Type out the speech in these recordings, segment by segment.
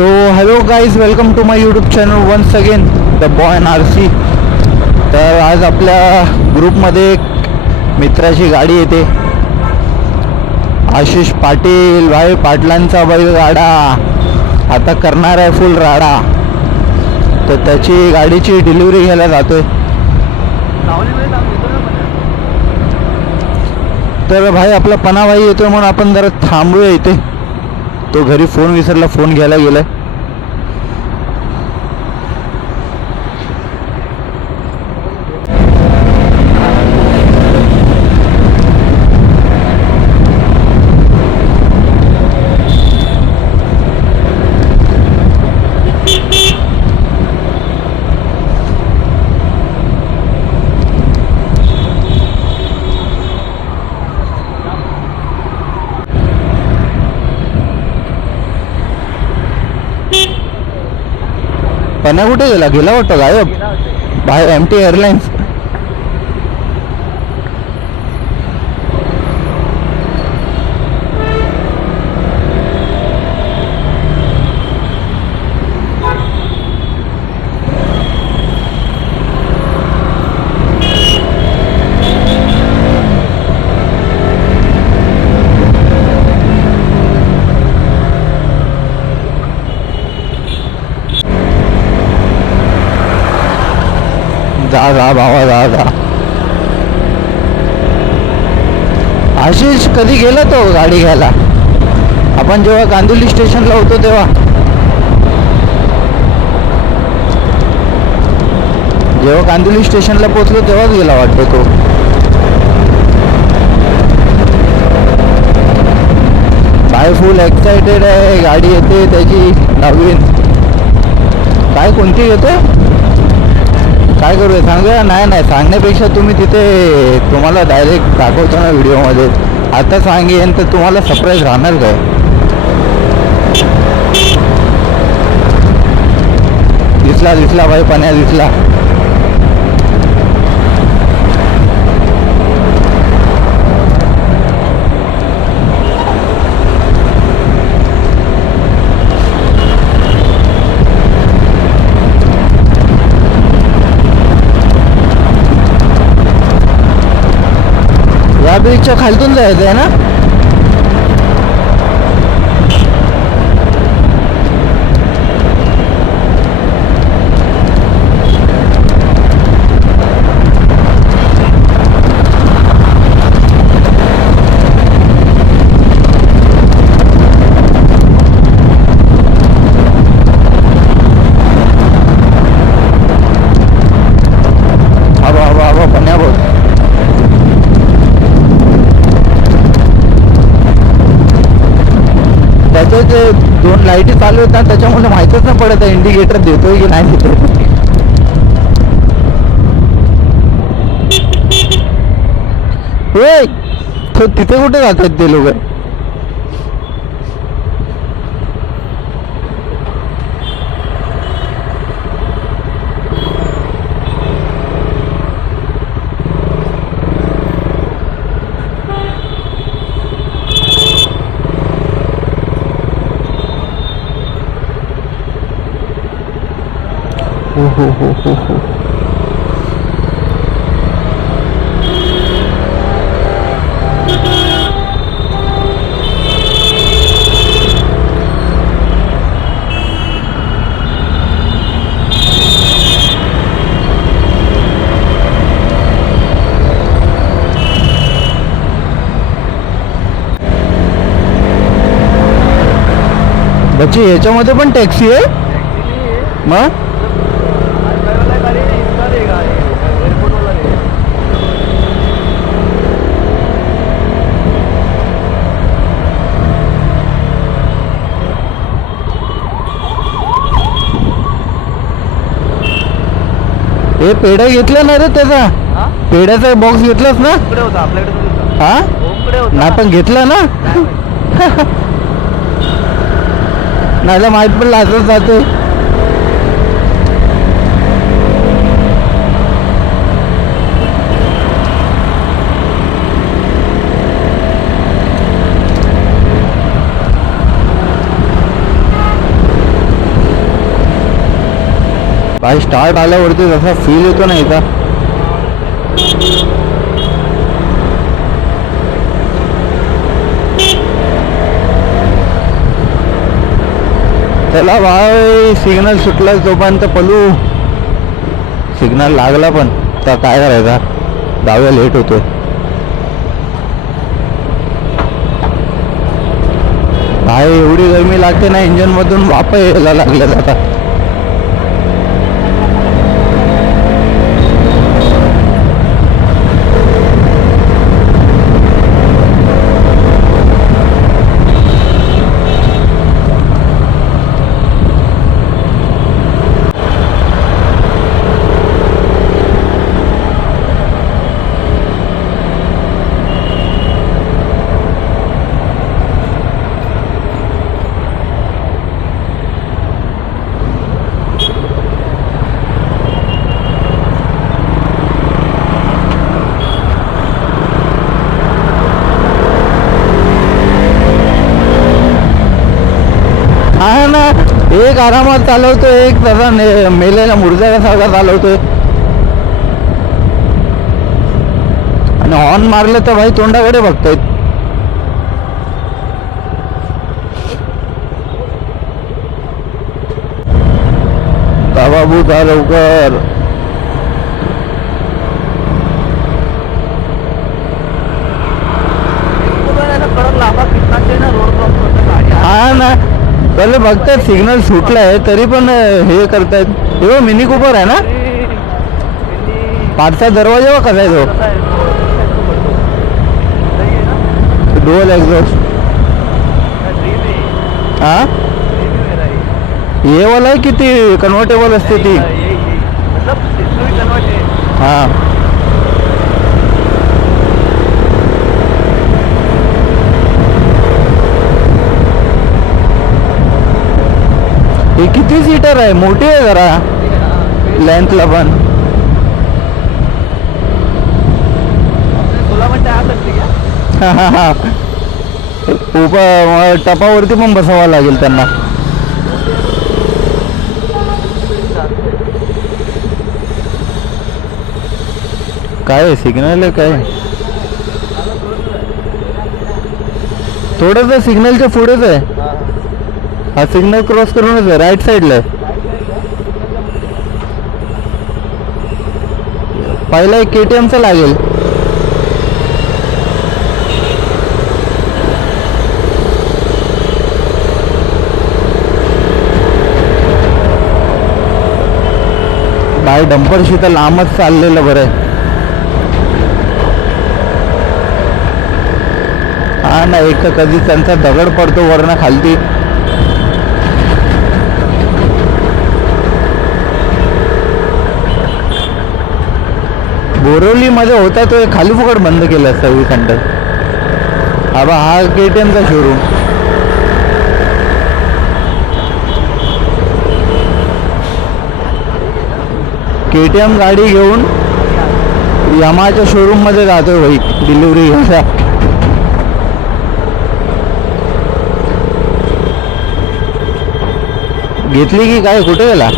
So hello guys, welcome to my YouTube channel once again the boy N R C. तर आज आपल्या ग्रुपमध्ये एक मित्राची गाडी येते, आशिष पाटील भाई. पाटलांचा बैलगाडा आता करणार आहे फुल राडा. तर त्याची गाडीची डिलिव्हरी घ्यायला जातोय. तर भाई आपला पणा भाई येतोय म्हणून आपण जरा थांबूया इथे. तो घरी फोन विसरला, फोन घ्यायला गेलाय. पण्या कुठे गेला वाटतं, गायब बाहेर. Empty airlines. जा भावा जा. आशिष कधी गेला तो गाडी घ्यायला? आपण जेव्हा कांदिवली स्टेशनला होतो तेव्हा. जेव्हा कांदिवली स्टेशनला पोहोचलो तेव्हाच गेला वाटतो तो. काय फुल एक्साइटेड आहे. गाडी येते त्याची नवीन. काय कोणती येते, काय करूया सांगूया? नाही सांगण्यापेक्षा तुम्ही तिथे तुम्हाला डायरेक्ट दाखवतो ना व्हिडिओमध्ये. आता सांगेन तर तुम्हाला सरप्राईज राहणार काय. दिसला भाई, पण्या दिसला. या ब्रिजच्या खालतून जायचं आहे ना? पण्या बोल. त्याचे जे दोन लाईटी चालू आहेत ना, त्याच्यामुळे माहितच नाही पडत आहे इंडिकेटर देतोय की नाही देतोय. होय, तो तिथे कुठे जातात ते लोक? हो. बच्ची ह्याच्यामध्ये पण टॅक्सी आहे मग? हे पेढा घेतला ना रे त्याचा? पेढ्याचा बॉक्स घेतलास ना? हा नाही पण घेतला ना? नाही माहित पण लाचच जाते. भाई स्टार्ट आल्यावरती जसा फील येतो ना इथं. चला भाई सिग्नल सुटला तोपर्यंत पलू. सिग्नल लागला पण तर काय करायचा, जाऊया लेट होतोय. भाई एवढी गरमी लागते ना, इंजन मधून वाफ यायला लागल्यात आता. आहे ना, एक आरामात चालवतोय, एक तसा मेलेला मुर्द्यासारखा चालवतोय. आणि हॉर्न मारले तर भाई तोंडाकडे बघतायत. बाबू जा लवकर. हा ना, पहिले बघतायत सिग्नल सुटलाय तरी पण हे करतायत. हे मिनी कूपर आहे ना, पाठचा दरवाजा कसा आहे तो, डुअल एक्झॉस्ट. हा ये वाला आहे किती कन्व्हर्टेबल असते ती. हा हे किती सीटर आहे, मोठी आहे जरा लेंथला पण. टपावरती पण बसावं लागेल त्यांना. काय सिग्नल आहे काय, थोडंसं सिग्नलच्या पुढेच आहे. हा सिग्नल क्रॉस करूनच आहे, राईट साईडला आहे. पहिला एक KTMचा लागेल. बाय डंपरशी तर लांबच चाललेलं बरं आहे. हा ना, एक तर कधी त्यांचा दगड पडतो वरनं खालती. बोरिवलीमध्ये होता तो खाली फुकट बंद केला सर्व्हिस सेंटर. हा KTMचा शोरूम. KTM गाडी घेऊन यामाच्या शोरूम मध्ये जातोय भाई डिलिव्हरी घ्यायला. घेतली की काय, कुठे गेला,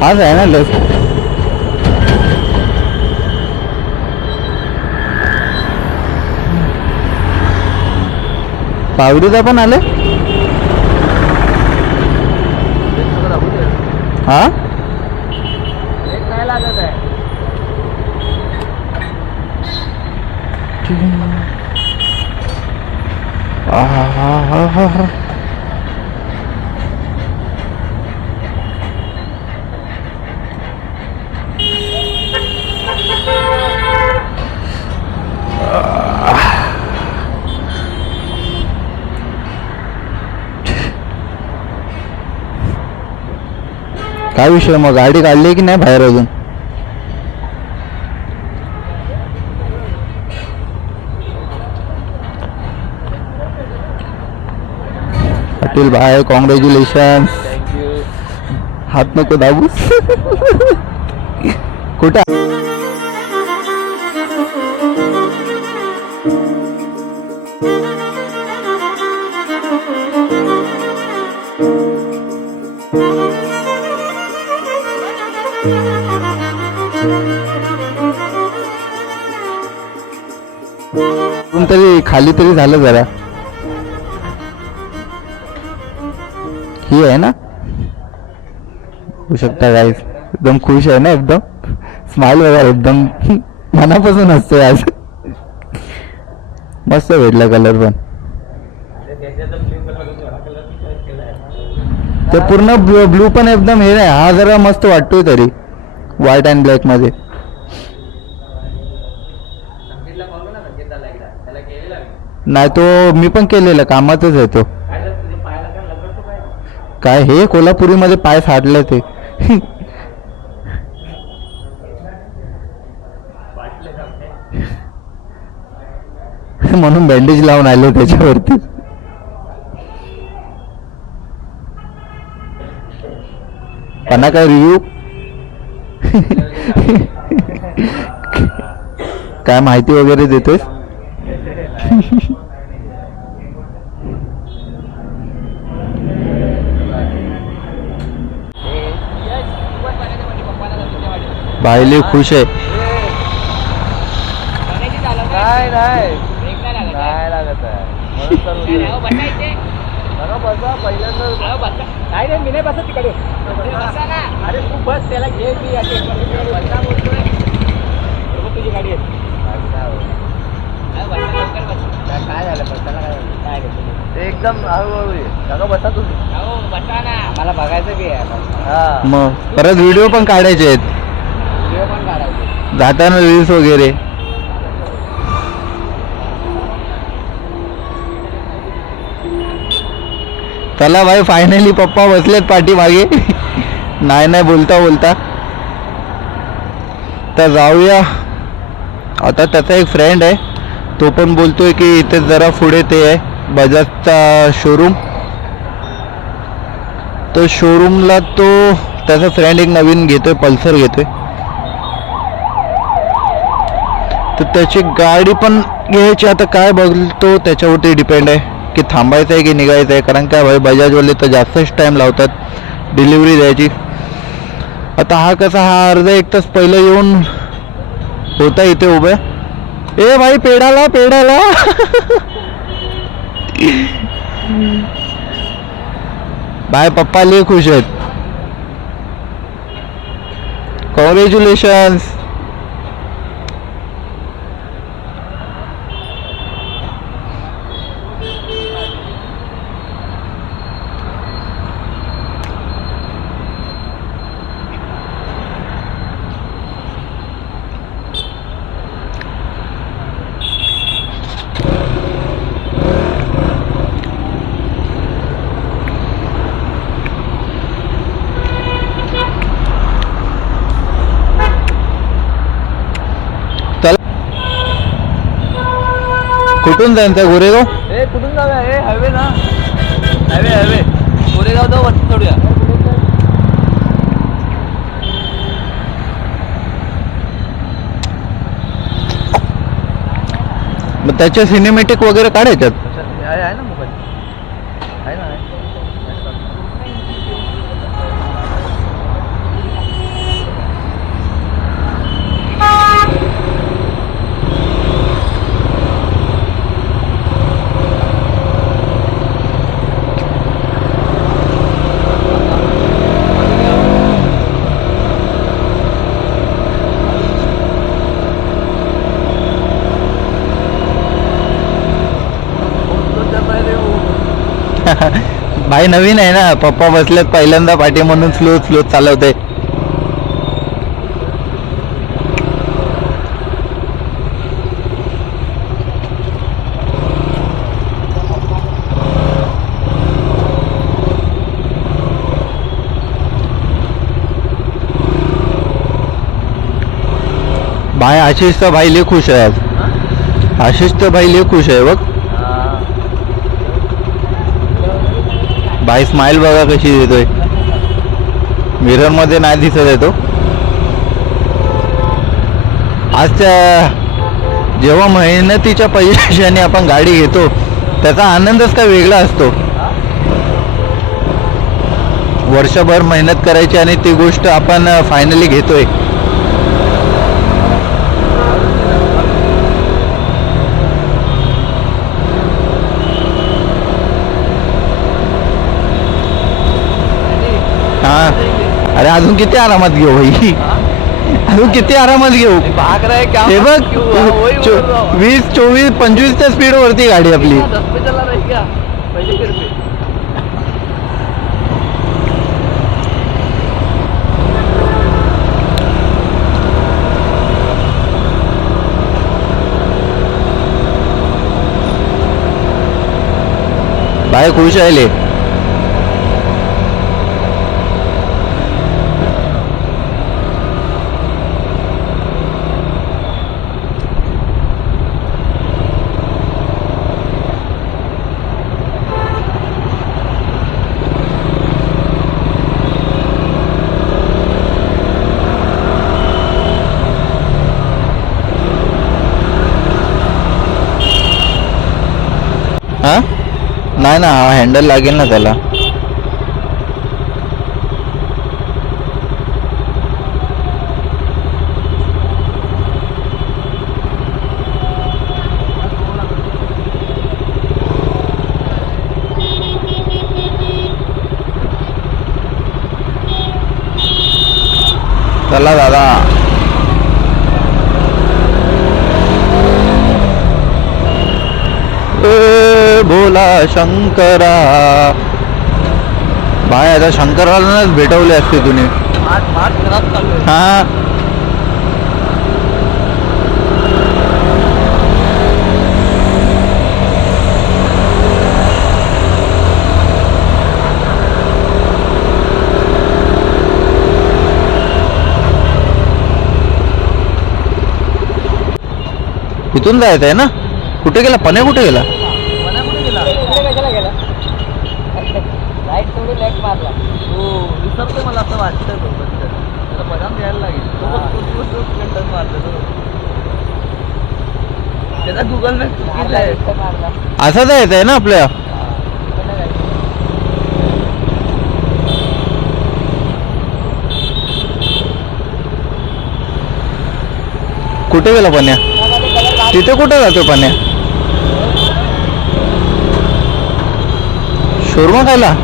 हाच आहे ना लेफ्ट. पावडीचा पण आले. हा काय लागत आहे. काय विषय मग, गाडी काढली की नाही बाहेर अजून. पाटील भाई कॉंग्रॅच्युलेशन. हात नको दाबू. कुठं तरी खाली तरी झालं जरा. ही आहे ना, होऊ शकता गाईस. एकदम खुश आहे ना, एकदम स्माइल वगैरे एकदम मनापासून असतोय आज. मस्त भेटला कलर पण. ते पूर्ण ब्लू पण एकदम हे नाही, हा जरा मस्त वाटतोय तरी व्हाईट अँड ब्लॅक मध्ये. नाही तो मी पण केलेला, कामातच आहे तो. काय हे कोल्हापुरीमध्ये पाय फाडले ते. म्हणून बँडेज लावून आलो त्याच्यावरती. त्यांना काय रिव्ह्यू काय माहिती वगैरे देतोय. भाईले खुश आहे. नाही नाही लागत आहे म्हणून तर बसा पहिल्यांदा. नाही मी नाही बसत तिकडे. अरे तू बस त्याला घे. तुझी गाडी आहे. काय झालं बसायला काय ते एकदम हळूहळू ये. सगळं बसा तुम्ही. बसा ना, मला बघायचं की आहे. मग परत व्हिडिओ पण काढायचे आहेत, व्हिडिओ पण काढायचे जाताना रील्स वगैरे. चला भाई, फायनली पप्पा बसलेत पाठीमागे. नाही बोलता बोलता तर जाऊया आता. त्याचा एक फ्रेंड आहे, तो पण बोलतोय की इथे जरा पुढे ते आहे बजाजचा शोरूम. तो शोरूमला तो त्याचा फ्रेंड एक नवीन घेतोय, पल्सर घेतोय. तर त्याची गाडी पण घ्यायची. आता काय बघतो त्याच्यावरती डिपेंड आहे की थांबायचं आहे की निघायचं आहे. कारण काय भाई बजाजवाले तर जास्तच टाइम लावतात डिलिव्हरी द्यायची. आता हा कसा, हा अर्धा एक तास पहिलं येऊन होता इथे उभे. ए भाई पेडाला पेडाला. बाय पप्पा लय खुश आहेत. कॉंग्रॅच्युलेशन्स. कुठून जायचं गोरेगाव? ए कुठून जाऊया? ए हायवे ना, हायवे गोरेगाव जाऊ वरती चढूया. मग त्याच्या सिनेमॅटिक वगैरे काढायच्यात. आहे ना मोबाईल, आहे ना. भाई नवीन आहे ना, पप्पा बसलेत पहिल्यांदा पाठी म्हणून स्लो चालवते. भाई आशिष तर भाई लय खुश आहे आज. आशिष तर भाई लय खुश आहे बघ. भाई स्माइल बघा कशी देतोय, मिरर मध्ये नाही दिसत आहे तो. आजच्या जेव्हा मेहनतीच्या पैशाने आपण गाडी घेतो त्याचा आनंदच काय वेगळा असतो. वर्षभर मेहनत करायची आणि ती गोष्ट आपण फायनली घेतोय. अरे अजून किती आरामात घेऊ भाई, अजून किती आरामात घेऊ. भाग रहा है क्या? हे बघ क्यों? वही बोल रहा हूँ. 20 24 25च्या स्पीड वरती गाडी आपली. 10 पे चला रही क्या पहले गिर पे. बाय खुश आहे. हा नाही ना, हा हँडल लागेल ना त्याला. चला दादा. भोला शंकरा. बाय आता शंकरालाच भेटवले असते तुम्ही. हात घरात चालू आहे. हा इथून जायचं आहे ना. कुठे गेला पणे, कुठे गेला. मला कुठे गेला? इकडे कशाला गेला? राईट सोडून लेफ्ट मारला. हो विसरतो मला असं वाटतं तो बद्दल. त्याला बदाम द्यायला लागेल. तो टर्न मारतो तो. त्याचा गुगल मॅप चुकीचा आहे. असं जायचं आहे ना आपल्या. कुठे गेला पण्या. तिथे कुठे जातो पण्या. शोरमा खायला.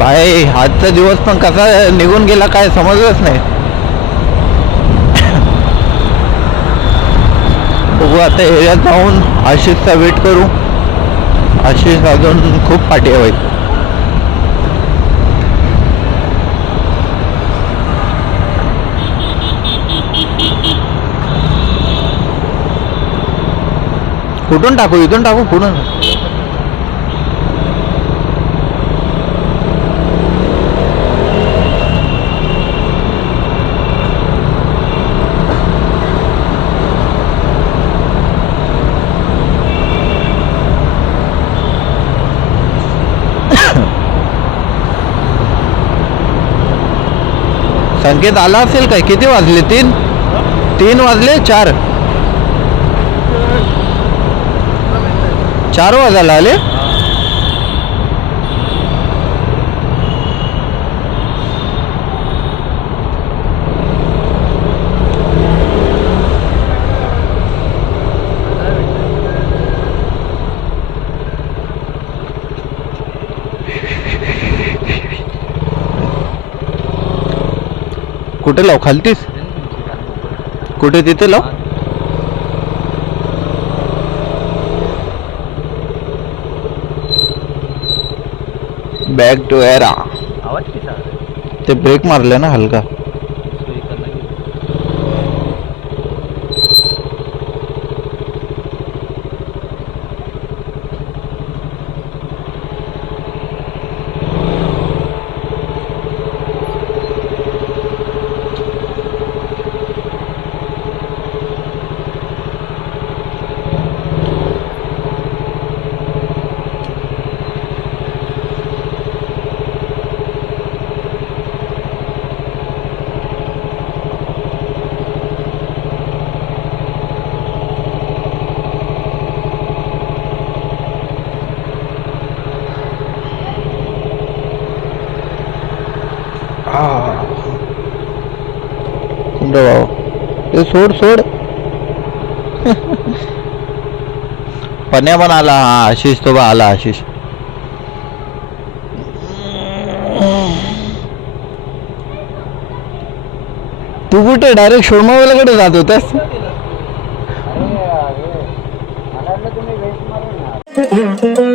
भाई आजचा दिवस पण कसा निघून गेला काय समजलंच नाही. बघू आता एरियात जाऊन आशिषचा वेट करू. आशिष अजून खूप पाठी आहे भाई. कुठून टाकू, इथून टाकू कुठून. संकेत आला असेल काय. किती वाजले. 3 वाजले. 4 वाजायला आले. कुठे लाव खालतीस. कुठे तिथे लाव. Back to era. आवाज किसा आ रहा है? ते ब्रेक मारले ना हलका. इसको ये करना चाहिए. सोड सोड. पण्या पण आला. हा आशिष तो बा आला आशिष. तू कुठे डायरेक्ट शोरमावेलाकडे जात होतास? मला वाटलं तुम्ही वेस्ट मारून